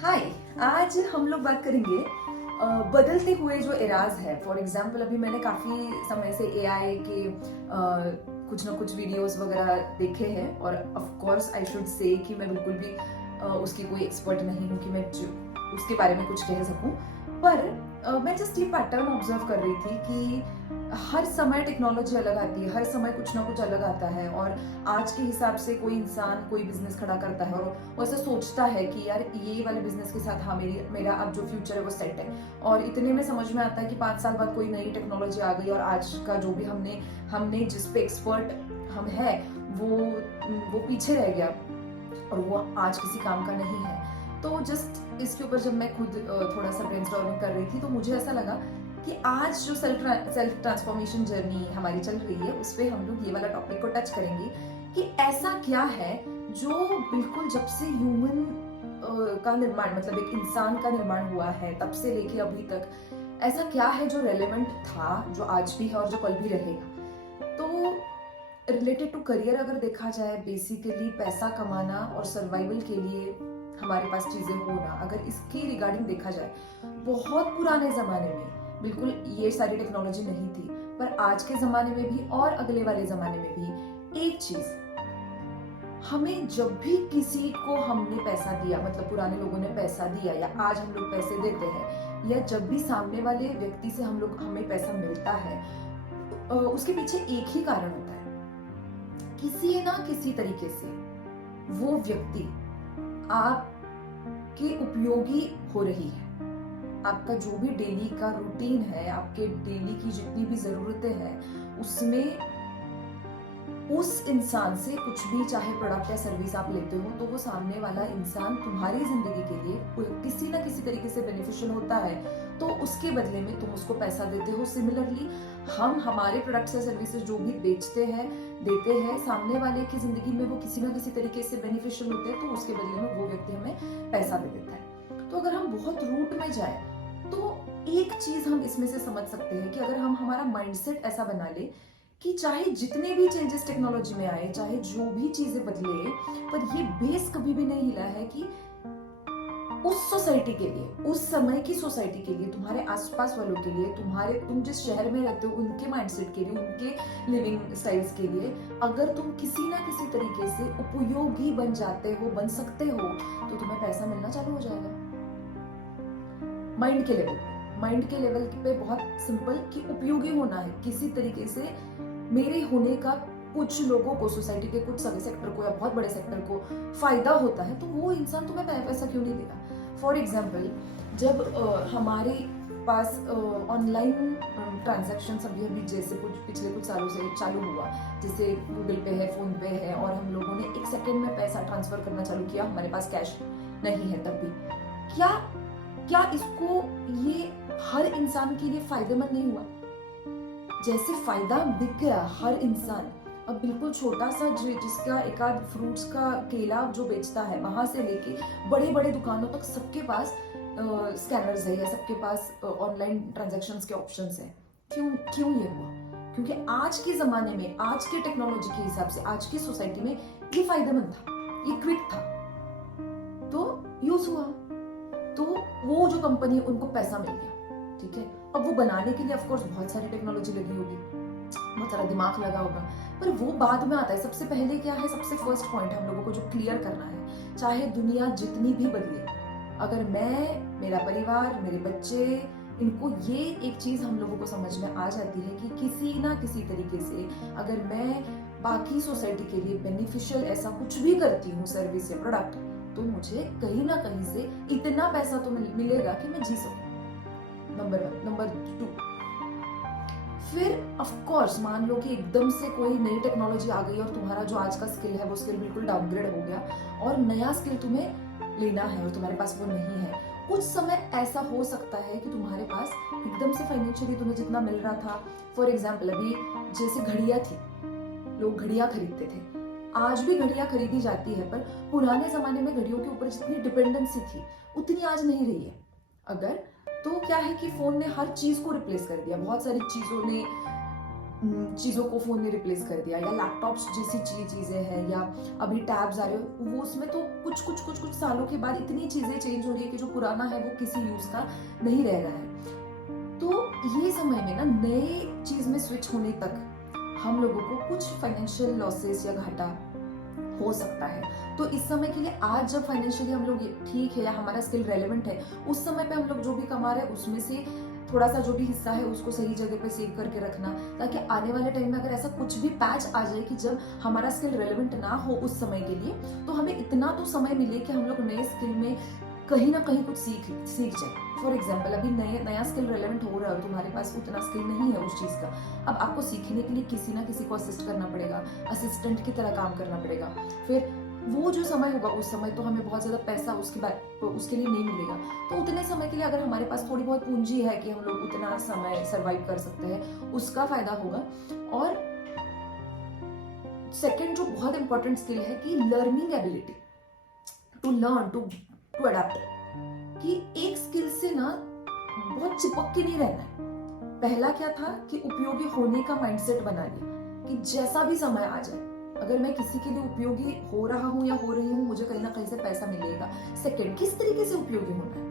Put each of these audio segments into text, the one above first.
हाय। आज हम लोग बात करेंगे बदलते हुए जो एराज है। फॉर एग्जाम्पल अभी मैंने काफी समय से एआई के कुछ ना कुछ वीडियोस वगैरह देखे हैं और of course I should say कि मैं बिल्कुल भी उसकी कोई एक्सपर्ट नहीं हूँ कि मैं उसके बारे में कुछ कह सकूं। पर मैं जस्ट ये पैटर्न ऑब्जर्व कर रही थी कि हर समय टेक्नोलॉजी अलग आती है, हर समय कुछ ना कुछ अलग आता है और आज के हिसाब से कोई इंसान कोई बिजनेस खड़ा करता है और वो ऐसा सोचता है कि यार ये वाले बिजनेस के साथ हाँ मेरा अब जो फ्यूचर है वो सेट है। और इतने में समझ में आता है कि 5 साल बाद कोई नई टेक्नोलॉजी आ गई और आज का जो भी हमने जिस पे एक्सपर्ट हम है वो पीछे रह गया और वो आज किसी काम का नहीं है। तो जस्ट इसके ऊपर जब मैं खुद थोड़ा सा ब्रेनस्टॉर्मिंग कर रही थी तो मुझे ऐसा लगा कि आज जो सेल्फ ट्रांसफॉर्मेशन जर्नी हमारी चल रही है उस पर हम लोग ये वाला टॉपिक को टच करेंगे कि ऐसा क्या है जो बिल्कुल जब से ह्यूमन का निर्माण मतलब एक इंसान का निर्माण हुआ है तब से लेके अभी तक ऐसा क्या है जो रेलेवेंट था, जो आज भी है और जो कल भी रहेगा। तो रिलेटेड टू करियर अगर देखा जाए, बेसिकली पैसा कमाना और सर्वाइवल के लिए हमारे पास चीजें होना, अगर इसके रिगार्डिंग देखा जाए बहुत पुराने जमाने में बिल्कुल ये सारी टेक्नोलॉजी नहीं थी, पर आज के जमाने में भी और अगले वाले जमाने में भी एक चीज, हमें जब भी किसी को हमने पैसा दिया मतलब पुराने लोगों ने पैसा दिया या आज हम लोग पैसे देते हैं या जब भी सामने वाले व्यक्ति से हमें पैसा मिलता है उसके पीछे एक ही कारण होता है, किसी ना किसी तरीके से वो व्यक्ति आपके उपयोगी हो रही है। आपका जो भी डेली का रूटीन है, आपके डेली की जितनी भी जरूरतें हैं उसमें उस इंसान से कुछ भी चाहे प्रोडक्ट या सर्विस आप लेते हो तो वो सामने वाला इंसान तुम्हारी जिंदगी के लिए किसी ना किसी तरीके से बेनिफिशियल होता है तो उसके बदले में तुम उसको पैसा देते हो। सिमिलरली हम हमारे प्रोडक्ट्स या सर्विसेज जो भी बेचते हैं देते हैं सामने वाले की जिंदगी में वो किसी ना किसी तरीके से बेनिफिशियल होते हैं तो उसके बदले में वो व्यक्ति हमें पैसा दे देता है। तो अगर हम बहुत रूट में जाए तो एक चीज हम इसमें से समझ सकते हैं कि अगर हम हमारा माइंडसेट ऐसा बना ले कि चाहे जितने भी चेंजेस टेक्नोलॉजी में आए, चाहे जो भी चीजें बदले, पर ये बेस कभी भी नहीं हिला है कि उस सोसाइटी के लिए, उस समय की सोसाइटी के लिए, तुम्हारे आसपास वालों के लिए, तुम जिस शहर में रहते हो उनके माइंडसेट के लिए, उनके लिविंग स्टाइल्स के लिए अगर तुम किसी ना किसी तरीके से उपयोगी बन जाते हो, बन सकते हो, तो तुम्हें पैसा मिलना चालू हो जाएगा। माइंड के लेवल पे बहुत सिंपल कि उपयोगी होना है किसी तरीके से। मेरे होने का कुछ लोगों को, सोसाइटी के कुछ सेक्टर को या बहुत बड़े सेक्टर को फायदा होता है तो वो इंसान तुम्हें पैसा क्यों नहीं देगा। फॉर एग्जाम्पल जब हमारे पास ऑनलाइन ट्रांजैक्शन अभी जैसे पिछले कुछ सालों से चालू हुआ, जैसे गूगल पे है, फोन पे है और हम लोगों ने एक सेकेंड में पैसा ट्रांसफर करना चालू किया, हमारे पास कैश नहीं है तब भी, क्या इसको ये हर इंसान के लिए फायदेमंद नहीं हुआ? जैसे फायदा दिख गया हर इंसान, अब बिल्कुल छोटा सा जिसका एक आध फ्रूट्स का केला जो बेचता है वहां से लेके बड़े बड़े दुकानों तक सबके पास स्कैनर्स है या सबके पास ऑनलाइन ट्रांजैक्शंस के ऑप्शंस है। क्यों ये हुआ? क्योंकि आज के जमाने में, आज के टेक्नोलॉजी के हिसाब से, आज की सोसाइटी में ये फायदेमंद था, ये क्विक था, तो यूज हुआ, तो वो जो कंपनी उनको पैसा मिल गया। ठीक है, अब वो बनाने के लिए ऑफ कोर्स बहुत सारी टेक्नोलॉजी लगी होगी, बहुत सारा दिमाग लगा होगा, पर वो बाद में आता है। सबसे पहले क्या है, सबसे फर्स्ट पॉइंट हम लोगों को जो क्लियर करना है, चाहे दुनिया जितनी भी बदले, अगर मैं, मेरा परिवार, मेरे बच्चे, इनको ये एक चीज हम लोगों को समझ में आ जाती है कि किसी ना किसी तरीके से अगर मैं बाकी सोसाइटी के लिए बेनिफिशियल ऐसा कुछ भी करती हूँ, सर्विस या प्रोडक्ट, तो मुझे कहीं ना कहीं से इतना पैसा तो मिलेगा कि मैं जी सकूं। नंबर 1। नंबर 2, फिर ऑफ कोर्स मान लो कि एकदम से कोई नई टेक्नोलॉजी आ गई और तुम्हारा जो आज का स्किल है वो स्किल बिल्कुल डाउनग्रेड हो गया और नया स्किल तुम्हें लेना है और तुम्हारे पास वो नहीं है। कुछ समय ऐसा हो सकता है कि तुम्हारे पास एकदम से फाइनेंशियली तुम्हें जितना मिल रहा था, फॉर एग्जाम्पल अभी जैसे घड़ियां थी, लोग घड़ियां खरीदते थे, आज भी घड़ियां खरीदी जाती है, पर पुराने जमाने में घड़ियों के ऊपर जितनी डिपेंडेंसी थी उतनी आज नहीं रही है। अगर तो क्या है कि फोन ने हर चीज को रिप्लेस कर दिया, बहुत सारी चीजों ने चीज़ों को फ़ोन ने रिप्लेस कर दिया, या लैपटॉप्स जैसी चीज़ें हैं, या अभी टैब्स आ रहे हो, वो उसमें तो कुछ सालों के बाद इतनी चीज़ें चेंज हो रही है कि जो पुराना है वो किसी यूज़ का नहीं रह रहा है। तो ये समय में ना नए चीज़ में स्विच होने तक हम लोगों को कुछ फाइनेंशियल लॉसेस या घाटा हो सकता है। तो इस समय के लिए आज जब फाइनेंशियली हम लोग ठीक है या हमारा स्किल रेलेवेंट है, उस समय पे हम लोग जो भी कमा रहे हैं उसमें से थोड़ा सा जो भी हिस्सा है उसको सही जगह पे सेव करके रखना, ताकि आने वाले टाइम में अगर ऐसा कुछ भी पैच आ जाए कि जब हमारा स्किल रेलेवेंट ना हो उस समय के लिए, तो हमें इतना तो समय मिले कि हम लोग नए स्किल में कहीं ना कहीं कुछ सीख जाए। फॉर एग्जाम्पल अभी नया स्किल रेलेवेंट हो रहा है, तुम्हारे पास उतना स्किल नहीं है उस चीज का, अब आपको सीखने के लिए किसी ना किसी को असिस्ट करना पड़ेगा, असिस्टेंट की तरह काम करना पड़ेगा। फिर वो जो समय होगा उस समय तो हमें बहुत ज्यादा पैसा उसके लिए नहीं मिलेगा, तो उतने समय के लिए अगर हमारे पास थोड़ी बहुत पूंजी है कि हम लोग उतना समय सरवाइव कर सकते हैं, उसका फायदा होगा। और सेकंड जो बहुत इंपॉर्टेंट स्किल है कि learning ability, to learn to adapt, कि एक स्किल से ना बहुत चिपक के नहीं रहना है। पहला क्या था कि उपयोगी होने का माइंडसेट बना लिया कि जैसा भी समय आ जाए, अगर मैं किसी के लिए उपयोगी हो रहा हूं या हो रही हूं, मुझे कहीं ना कहीं से पैसा मिलेगा। सेकंड, किस तरीके से उपयोगी होना है,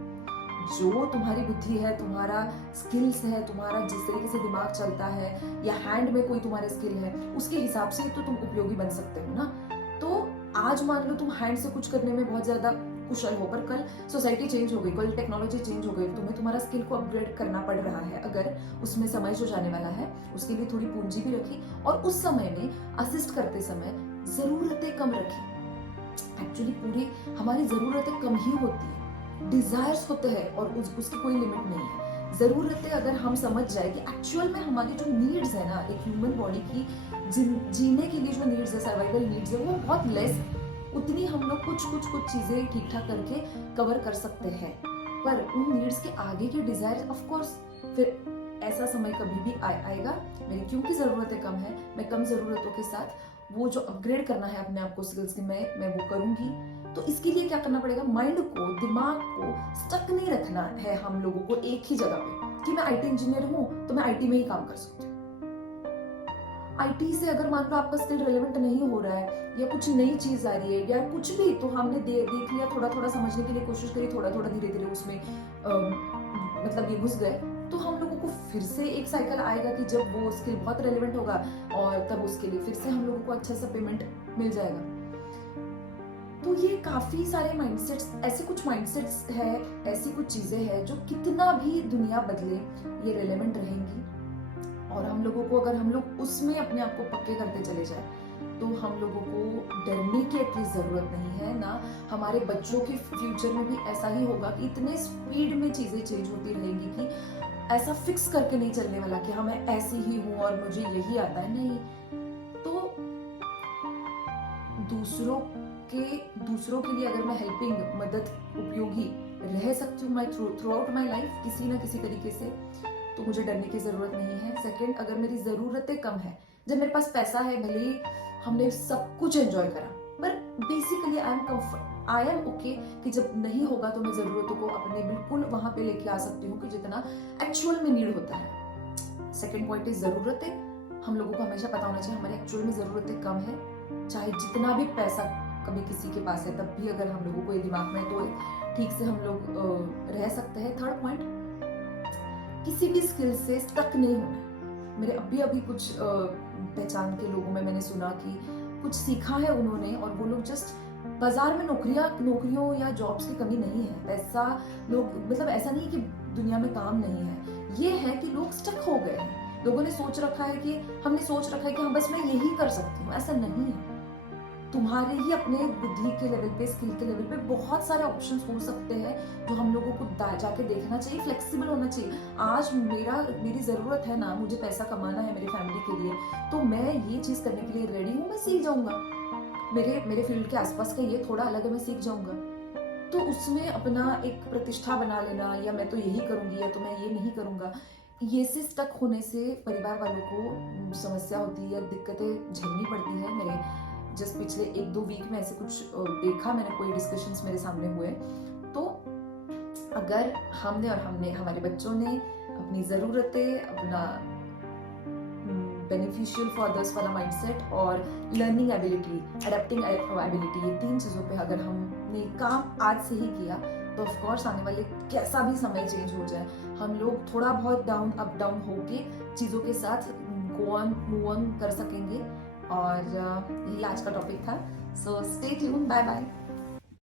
जो तुम्हारी बुद्धि है, तुम्हारा स्किल्स है, तुम्हारा जिस तरीके से दिमाग चलता है या हैंड में कोई तुम्हारे स्किल है, उसके हिसाब से तो तुम उपयोगी बन सकते हो ना। तो आज मान लो तुम हैंड से कुछ करने में बहुत ज्यादा कुशल हो, पर कल सोसाइटी चेंज हो गई, कल टेक्नोलॉजी चेंज हो गई, तुम्हें तुम्हारा स्किल को अपग्रेड करना पड़ रहा है, अगर उसमें समय जो जाने वाला है उसके लिए थोड़ी पूंजी भी रखी, और उस समय में असिस्ट करते समय जरूरतें कम रखी। एक्चुअली पूरी हमारी जरूरतें कम ही होती है, डिजायर्स होते हैं और उसकी कोई लिमिट नहीं है। जरूरतें अगर हम समझ जाए कि एक्चुअल में हमारी जो नीड्स है ना, एक ह्यूमन बॉडी की जीने के लिए जो नीड्स है, सर्वाइवल नीड्स है, वो बहुत लेस है, उतनी हम लोग कुछ चीजें ठीक ठाक करके कवर कर सकते हैं। पर उन नीड्स के आगे की डिजायर ऑफ कोर्स, फिर ऐसा समय कभी भी आएगा मेरी क्योंकि जरूरतें कम है, मैं कम जरूरतों के साथ वो जो अपग्रेड करना है अपने आप को स्किल्स की, मैं वो करूंगी। तो इसके लिए क्या करना पड़ेगा, माइंड को, दिमाग को स्टक नहीं रखना है हम लोगों को एक ही जगह पे कि मैं आईटी इंजीनियर हूं तो मैं आईटी में ही काम कर सकती हूँ। आईटी से अगर मान लो आपका स्किल रिलेवेंट नहीं हो रहा है या कुछ नई चीज आ रही है या कुछ भी, तो हमने देख लिया, थोड़ा थोड़ा समझने के लिए कोशिश करी, थोड़ा थोड़ा धीरे धीरे उसमें मतलब ये घुस गए, तो हम लोगों को फिर से एक साइकिल आएगा कि जब वो स्किल बहुत रेलेवेंट होगा और तब उसके लिए फिर से हम लोगों को अच्छा सा पेमेंट मिल जाएगा। तो ये काफी सारे माइंडसेट्स, ऐसे कुछ माइंडसेट्स है, ऐसी कुछ चीजें हैं जो कितना भी दुनिया बदले ये रेलेवेंट रहेंगी, और हम लोगों को अगर हम लोग उसमें अपने आप को पक्के करते चले जाए तो हम लोगों को डरने की एटलीस्ट जरूरत नहीं है ना। हमारे बच्चों के फ्यूचर में भी ऐसा ही होगा कि इतने स्पीड में चीजें चेंज होती रहेंगी कि ऐसा फिक्स करके नहीं चलने वाला कि हाँ मैं ऐसी ही हूं और मुझे यही आता है, नहीं। तो दूसरों के लिए अगर मैं हेल्पिंग, मदद, उपयोगी रह सकती हूँ थ्रू आउट माई लाइफ किसी ना किसी तरीके से, तो मुझे डरने की जरूरत नहीं है। सेकंड, अगर मेरी जरूरतें कम है, जब मेरे पास पैसा है, भले ही हमने सब कुछ एंजॉय करा, पर बेसिकली आई एम ओके कि जब नहीं होगा तो मैं जरूरतों को अपने बिल्कुल वहां पे लेके आ सकती हूँ कि जितना एक्चुअल में नीड होता है। सेकंड पॉइंट इज जरूरतें, हम लोगों को हमेशा पता होना चाहिए हमारी एक्चुअल में जरूरतें कम है, चाहे जितना भी पैसा कभी किसी के पास है, तब भी अगर हम लोगों को ये दिमाग में, तो ठीक से हम लोग रह सकते हैं। थर्ड पॉइंट, किसी भी स्किल से स्टक नहीं होना। मेरे अभी कुछ पहचान के लोगों में मैंने सुना कि कुछ सीखा है उन्होंने और वो लोग जस्ट, बाजार में नौकरियों या जॉब्स की कमी नहीं है, पैसा लोग, मतलब ऐसा नहीं कि दुनिया में काम नहीं है, ये है कि लोग स्टक हो गए हैं। लोगों ने सोच रखा है कि हमने सोच रखा है कि हाँ बस मैं यही कर सकती हूँ, ऐसा नहीं है। तुम्हारे ही अपने बुद्धि के लेवल पे, स्किल के लेवल पे बहुत सारे ऑप्शंस हो सकते हैं जो हम लोगों को जाके देखना चाहिए, फ्लेक्सिबल होना चाहिए। आज मेरी जरूरत है ना, मुझे पैसा कमाना है मेरी फैमिली के लिए, तो मैं ये चीज करने के लिए रेडी हूँ, मैं सीख जाऊंगा। मेरे फील्ड के आसपास का ये थोड़ा अलग है, मैं सीख जाऊंगा। तो उसमें अपना एक प्रतिष्ठा बना लेना, या मैं तो यही करूंगी या तो मैं ये नहीं करूंगा, ये से स्टक होने से परिवार वालों को समस्या होती है या दिक्कतें झेलनी पड़ती है। मेरे जस्ट पिछले 1-2 वीक में ऐसे कुछ देखा मैंने, कोई डिस्कशंस मेरे सामने हुए। तो अगर हमने हमारे बच्चों ने अपनी जरूरतें, अपना बेनिफिशियल फॉर अदर्स वाला माइंडसेट और लर्निंग एबिलिटी, अडेप्टिंग एबिलिटी, ये 3 चीज़ों पे अगर हमने काम आज से ही किया तो ऑफ कोर्स आने वाले कैसा भी समय चेंज हो जाए, हम लोग थोड़ा बहुत डाउन अप डाउन होके चीज़ों के साथ गो ऑन मूव ऑन कर सकेंगे। और यही आज का टॉपिक था। So stay tune, bye bye.